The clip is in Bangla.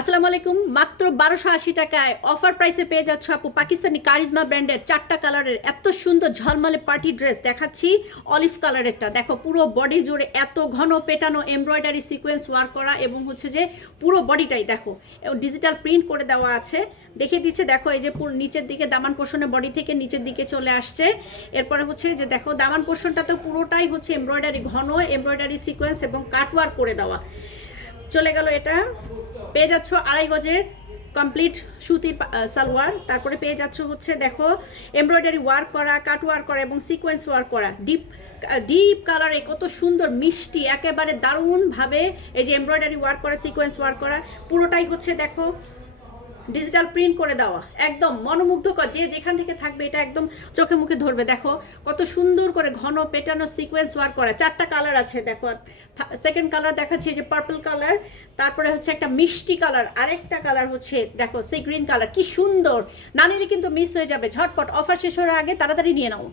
আসসালামু আলাইকুম। মাত্র 1280 টাকায় অফার প্রাইসে পেয়ে যাচ্ছ আপু পাকিস্তানি কারিজমা ব্র্যান্ডের 4টা কালারের এত সুন্দর ঝলমলে পার্টি ড্রেস দেখাচ্ছি। অলিভ কালারেরটা দেখো, পুরো বডি জুড়ে এত ঘন পেটানো এমব্রয়ডারি সিকোয়েন্স ওয়ার্ক করা এবং হচ্ছে যে পুরো বডিটাই দেখো ডিজিটাল প্রিন্ট করে দেওয়া আছে। দেখে দিচ্ছে দেখো, এই যে নিচের দিকে দামান পোর্শনে বডি থেকে নিচের দিকে চলে আসছে। এরপরে হচ্ছে যে দেখো দামান পোর্শনটা তো পুরোটাই হচ্ছে এমব্রয়ডারি, ঘন এমব্রয়ডারি সিকোয়েন্স এবং কাটওয়ার্ক করে দেওয়া। চলে গেল এটা। পেয়ে যাচ্ছ 2.5 গজের কমপ্লিট সুতি সালোয়ার। তারপরে পেয়ে যাচ্ছ হচ্ছে দেখো এমব্রয়ডারি ওয়ার্ক করা, কাট ওয়ার্ক করা এবং সিকোয়েন্স ওয়ার্ক করা, ডিপ ডিপ কালারে কত সুন্দর মিষ্টি একেবারে দারুণভাবে এই যে এমব্রয়ডারি ওয়ার্ক করা, সিকোয়েন্স ওয়ার্ক করা, পুরোটাই হচ্ছে দেখো ডিজিটাল প্রিন্ট করে দেওয়া, একদম মনোমুগ্ধকর। যে যেখান থেকে থাকবে এটা একদম চোখে মুখে ধরবে। দেখো কত সুন্দর করে ঘন পেটানো সিকোয়েন্স ওয়ার্ক করা। 4টা কালার আছে দেখো। সেকেন্ড কালার দেখাচ্ছি যে পার্পল কালার, তারপরে হচ্ছে একটা মিষ্টি কালার, আরেকটা কালার হচ্ছে দেখো সি গ্রিন কালার। কি সুন্দর, না নিলে কিন্তু মিস হয়ে যাবে। ঝটপট অফার শেষ হওয়ার আগে তাড়াতাড়ি নিয়ে নাও।